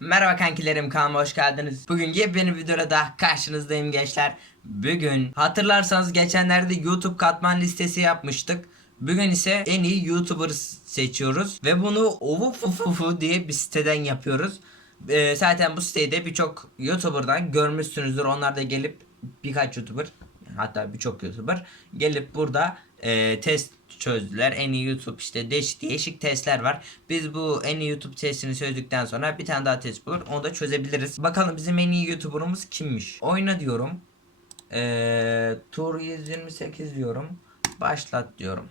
Merhaba kankilerim kanalıma hoş geldiniz. Bugün yepyeni bir videoda da karşınızdayım gençler. Bugün hatırlarsanız geçenlerde YouTube katman listesi yapmıştık. Bugün ise en iyi YouTuber seçiyoruz ve bunu ovufufufu diye bir siteden yapıyoruz. Ee, zaten bu siteyi de birçok YouTuber'dan görmüşsünüzdür. Onlar da gelip birkaç YouTuber hatta birçok YouTuber gelip burada e, test çözdüler. En iyi YouTube işte değişik değişik testler var. Biz bu en iyi YouTube testini çözdükten sonra bir tane daha test bulur. Onu da çözebiliriz. Bakalım bizim en iyi YouTuber'ımız kimmiş? Oyna diyorum. E, Tur 128 diyorum. Başlat diyorum.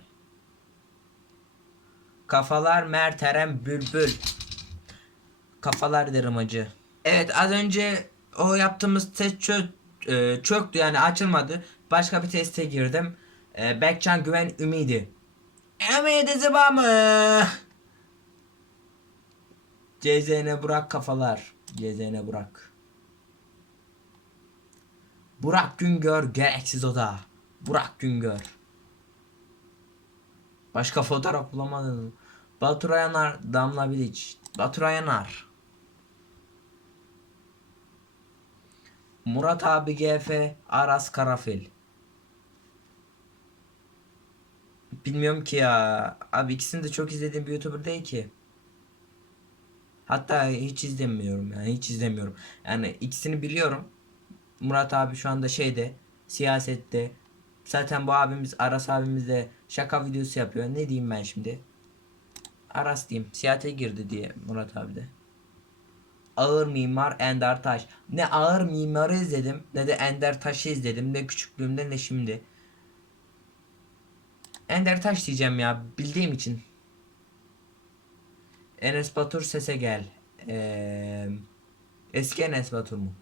Kafalar Mert Eren Bülbül. Kafalar derim acı. Evet az önce o yaptığımız test çö- e, çöktü yani açılmadı. Başka bir teste girdim. E, Berkcan Güven Ümidi. Ümidi zıba mı? CZN Burak kafalar. CZN Burak. Burak Güngör gereksiz oda. Burak Güngör. Başka fotoğraf bulamadım. Batur Ayanar, Damla Bilic. Batur Ayanar. Murat abi GF, Aras Karafil. Bilmiyorum ki ya. Abi ikisini de çok izlediğim bir YouTuber değil ki. Hatta hiç izlemiyorum yani hiç izlemiyorum. Yani ikisini biliyorum. Murat abi şu anda şeyde siyasette. Zaten bu abimiz Aras abimiz de şaka videosu yapıyor. Ne diyeyim ben şimdi? Aras diyeyim. Siyasete girdi diye Murat abi de. Ağır Mimar Ender Taş. Ne Ağır Mimar'ı izledim ne de Ender Taş'ı izledim. Ne küçüklüğümde ne şimdi. Ender Taş diyeceğim ya bildiğim için. Enes Batur sese gel. Ee, eski Enes Batur mu?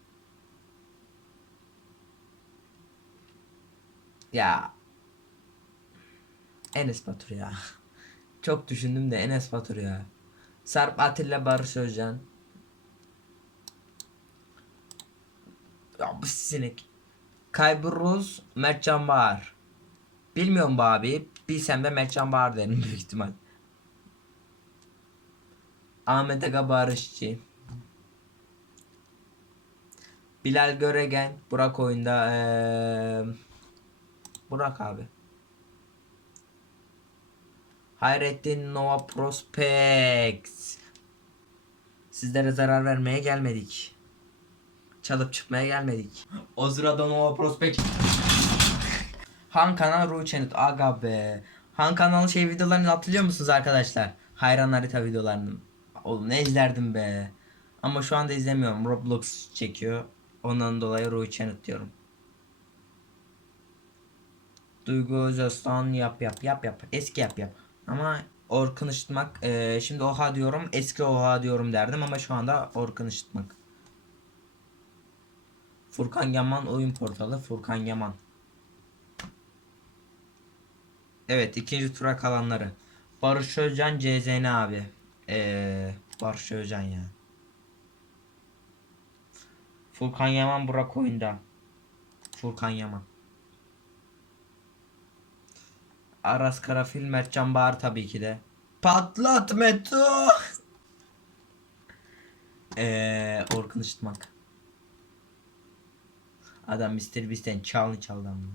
Ya. Enes Batur ya. Çok düşündüm de Enes Batur ya. Sarp Atilla Barış Özcan. Ya bu sinek. Kayburuz Mertcan Bahar. Bilmiyorum bu abi. Bilsem de Mertcan Bahar derim büyük ihtimal. Ahmet Aga Barışçı. Bilal Göregen. Burak oyunda. Ee, Burak abi. Hayrettin Nova Prospects. Sizlere zarar vermeye gelmedik. Çalıp çıkmaya gelmedik. O sırada Nova Prospect. Han Kanal Ruh Channel. Aga be. Han Kanal şey videolarını hatırlıyor musunuz arkadaşlar? Hayran harita videolarını. Oğlum ne izlerdim be. Ama şu anda izlemiyorum. Roblox çekiyor. Ondan dolayı Ruh diyorum. Duygu Özaslan yap yap yap yap. Eski yap yap. Ama Orkun Işıtmak. eee, şimdi oha diyorum. Eski oha diyorum derdim ama şu anda Orkun Işıtmak. Furkan Yaman oyun portalı. Furkan Yaman. Evet ikinci tura kalanları. Barış Özcan CZN abi. Eee Barış Özcan ya. Furkan Yaman Burak oyunda. Furkan Yaman. Aras Karafil Mertcan Bahar tabii ki de. Patlat Meto. Eee Orkun Işıtmak. Adam Mr. Beast'ten çalını çaldı ama.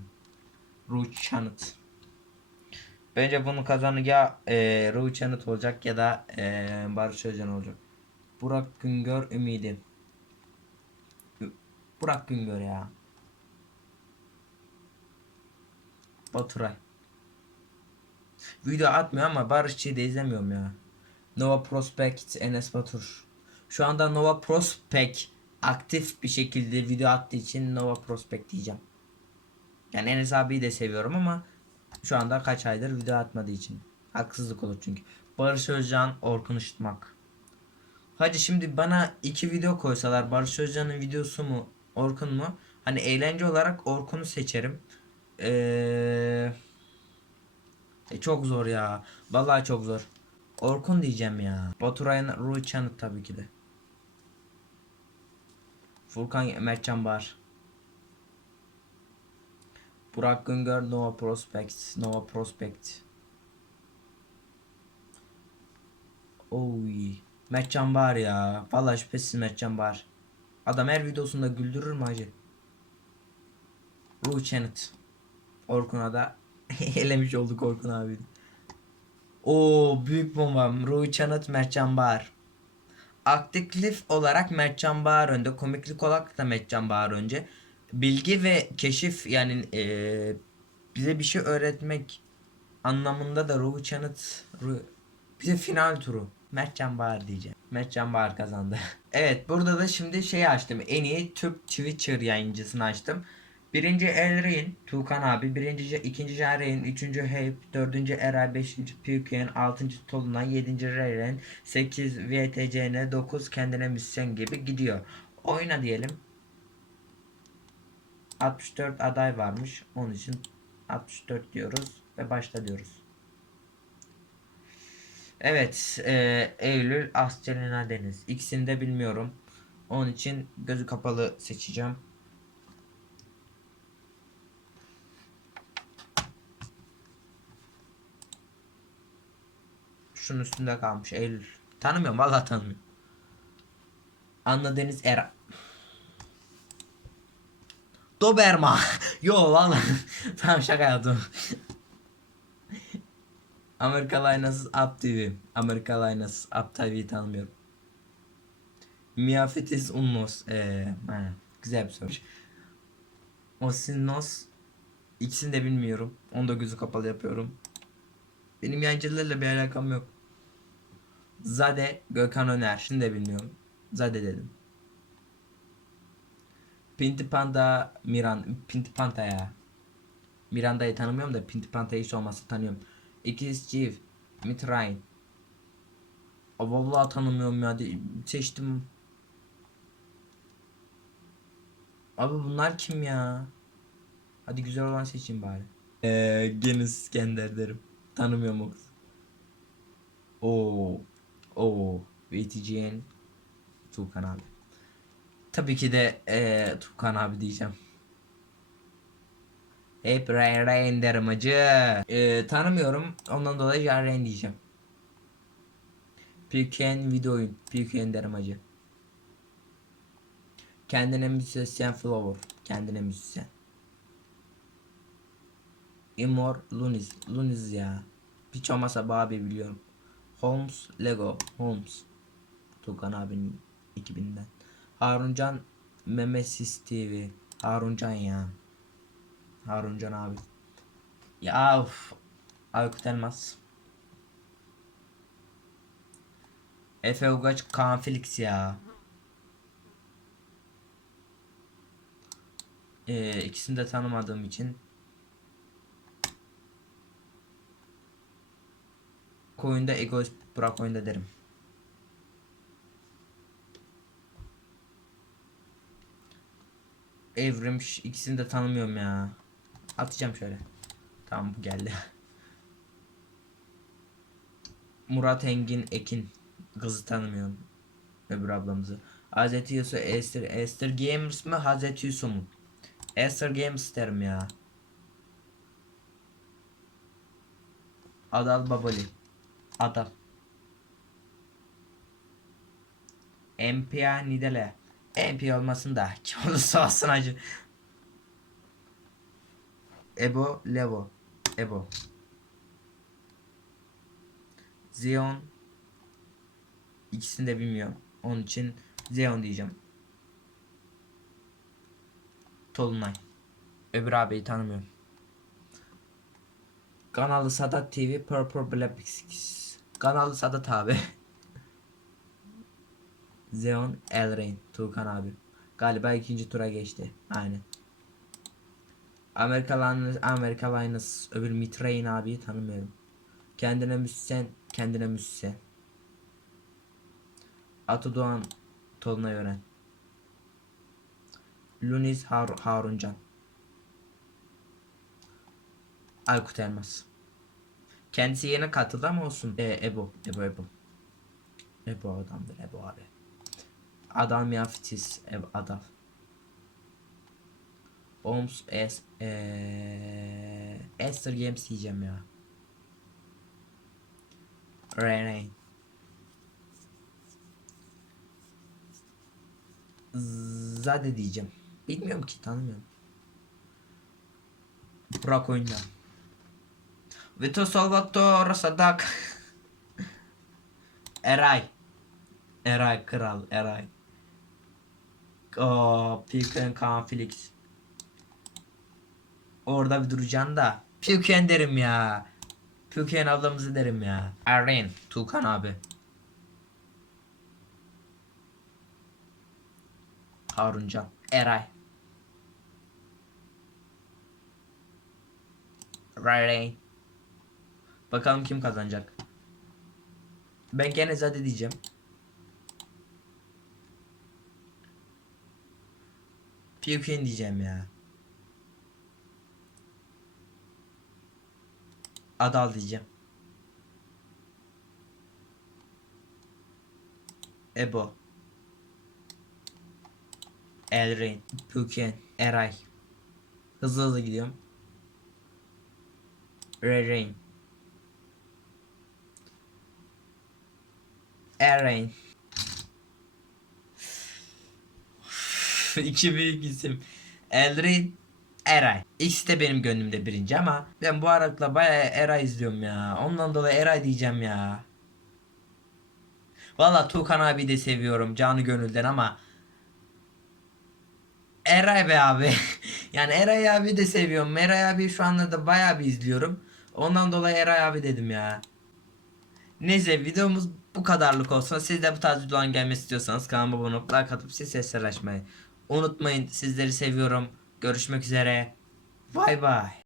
Ruh Chanıt. Bence bunun kazanı ya e, Ruh Chanıt olacak ya da e, Barış Özcan olacak. Burak Güngör Ümidi. Ü- Burak Güngör ya. Baturay. Video atmıyor ama Barışçı'yı da izlemiyorum ya. Nova Prospect Enes Batur. Şu anda Nova Prospect aktif bir şekilde video attığı için Nova Prospect diyeceğim. Yani Enes abiyi de seviyorum ama şu anda kaç aydır video atmadığı için. Haksızlık olur çünkü. Barış Özcan, Orkun Işıtmak. Hadi şimdi bana iki video koysalar Barış Özcan'ın videosu mu Orkun mu? Hani eğlence olarak Orkun'u seçerim. Eee... E çok zor ya. Vallahi çok zor. Orkun diyeceğim ya. Baturay'ın Ruhi Çanıt tabii ki de. Furkan Mertcan Bar. Burak Güngör Nova Prospect. Nova Prospect. Oy. Mertcan Bahar ya. Vallahi şüphesiz Mertcan Bahar. Adam her videosunda güldürür mü hacı? Ruh Çenet. Orkun'a da elemiş olduk Orkun abi. O büyük bombam. Ruhi Çanıt, Mertcan Bahar. Aktiflik olarak Mertcan Bahar önde. Komiklik olarak da Mertcan Bahar önce. Bilgi ve keşif yani eee, bize bir şey öğretmek anlamında da Ruhi Çanıt Ruhi- bize final turu. Mertcan Bahar diyeceğim. Mertcan Bahar kazandı. evet burada da şimdi şey açtım. En iyi Türk Twitcher yayıncısını açtım. Birinci Elrin, Tuğkan abi. Birinci, ikinci Jaren, üçüncü Heyp, dördüncü Eray, beşinci Pyuken, altıncı Tolunay, yedinci Reren, sekiz VTCN, dokuz kendine müzisyen gibi gidiyor. Oyna diyelim. 64 aday varmış. Onun için 64 diyoruz ve başla diyoruz. Evet, e, Eylül, Astelina Deniz. İkisini de bilmiyorum. Onun için gözü kapalı seçeceğim. Şunun üstünde kalmış Eylül. Tanımıyorum vallahi tanımıyorum. Anna Deniz Era. Doberma. Yo vallahi. tamam şaka yaptım. Amerika Laynasız Up TV. Amerika Laynasız Up TV'yi tanımıyorum. Miafetis Unnos. Ee. Güzel bir soru. Osinos. İkisini de bilmiyorum. Onu da gözü kapalı yapıyorum. Benim yancılarla bir alakam yok. Zade Gökhan Öner. Şimdi de bilmiyorum. Zade dedim. Pinti Panda Miran. Pinti Panda ya. Miranda'yı tanımıyorum da Pinti Panda'yı hiç olmazsa tanıyorum. İkiz Çift. Mitrain. Aa, Vallahi tanımıyorum ya. Seçtim. Abi bunlar kim ya? Hadi güzel olan seçeyim bari. Eee Genus İskender derim. Tanımıyorum o kız. Oo. Oo. VTGN Tuğkan abi. Tabii ki de eee Tuğkan abi diyeceğim. Hep Rain Rain derim acı. Eee tanımıyorum. Ondan dolayı Jaren diyeceğim. Pilken video oyun. Pilken derim acı. Kendine müzisyen Flower. Kendine müzisyen. Imor Lunis. Lunis ya. Hiç olmasa abi biliyorum. Holmes Lego. Holmes. Tukan abinin 2000'den. Haruncan Memesis TV. Haruncan ya. Haruncan abi. Ya of. Aykut Elmas. Efe Ugaç Kaan Felix ya. Ee, ikisini de tanımadığım için Oyunda egoist bırak oyunda derim. Evrim ikisini de tanımıyorum ya. Atacağım şöyle. Tamam bu geldi. Murat Engin Ekin. Kızı tanımıyorum. Öbür ablamızı. Hazreti Yusuf Esther. Esther Gamers mı Hazreti Yusuf mu? Esther Gamers derim ya. Adal Babali. Adal. MPA Nidale. MP olmasın da kim olursa olsun acı. Ebo Levo. Ebo. Zeon. İkisini de bilmiyorum. Onun için Zeon diyeceğim. Tolunay. Öbür abiyi tanımıyorum. Kanalı Sadat TV Purple Black. Kanalı Sadat abi. Zeon Elrain Tuğkan abi. Galiba ikinci tura geçti. Aynen. Amerika Linus, Amerika Linus öbür Mitrain abi tanımıyorum. Kendine müzisyen, kendine müzisyen. Atı Doğan Tolunay Ören. Lunis Har Haruncan. Aykut Elmas. Kendisi yeni katıldı ama olsun. Ee, Ebo. Ebo Ebo. Ebo adamdır Ebo abi. Adam Yafitis Ebo Adal. Oms es eee Esther Games diyeceğim ya. Rene. Zade diyeceğim. Bilmiyorum ki tanımıyorum. Burak oyunda. Vito Salvatore Sadak. Eray. Eray kral Eray. Oo, Pilken Felix. Orada bir duracaksın da. Pilken derim ya. Pilken ablamızı derim ya. Aren. Tuğkan abi. Haruncan. Eray. Ray. Bakalım kim kazanacak. Ben gene Zade diyeceğim. Piukin diyeceğim ya. Adal diyeceğim. Ebo. Elrain. Puken. Eray. Hızlı hızlı gidiyorum. Rain. Erain. İki büyük isim. Elrin, Eray. İkisi de benim gönlümde birinci ama ben bu aralıkla bayağı Eray izliyorum ya. Ondan dolayı Eray diyeceğim ya. Valla Tuğkan abi de seviyorum canı gönülden ama Eray be abi. yani Eray abi de seviyorum. Eray abi şu anda da bayağı bir izliyorum. Ondan dolayı Eray abi dedim ya. Neyse videomuz bu kadarlık olsun. Siz de bu tarz videoların gelmesi istiyorsanız kanalıma abone olup like atıp siz sesler unutmayın. Sizleri seviyorum. Görüşmek üzere. Bay bay.